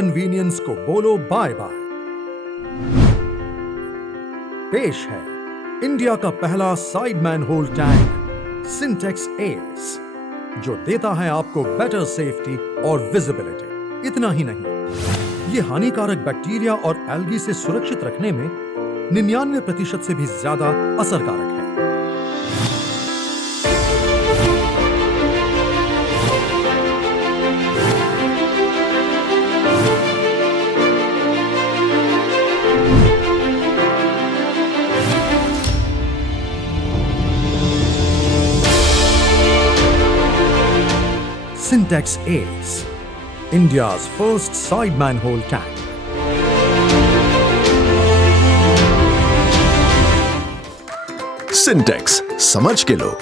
Inconvenience को बोलो bye bye. पेश है इंडिया का पहला side manhole tank Sintex S, जो देता है आपको बेटर सेफ्टी और विजिबिलिटी। इतना ही नहीं, ये हानिकारक बैक्टीरिया और एल्गी से सुरक्षित रखने में 99% से भी ज्यादा असरकारक है। Sintex Ace, India's first side manhole tank. Sintex, समझ के लो।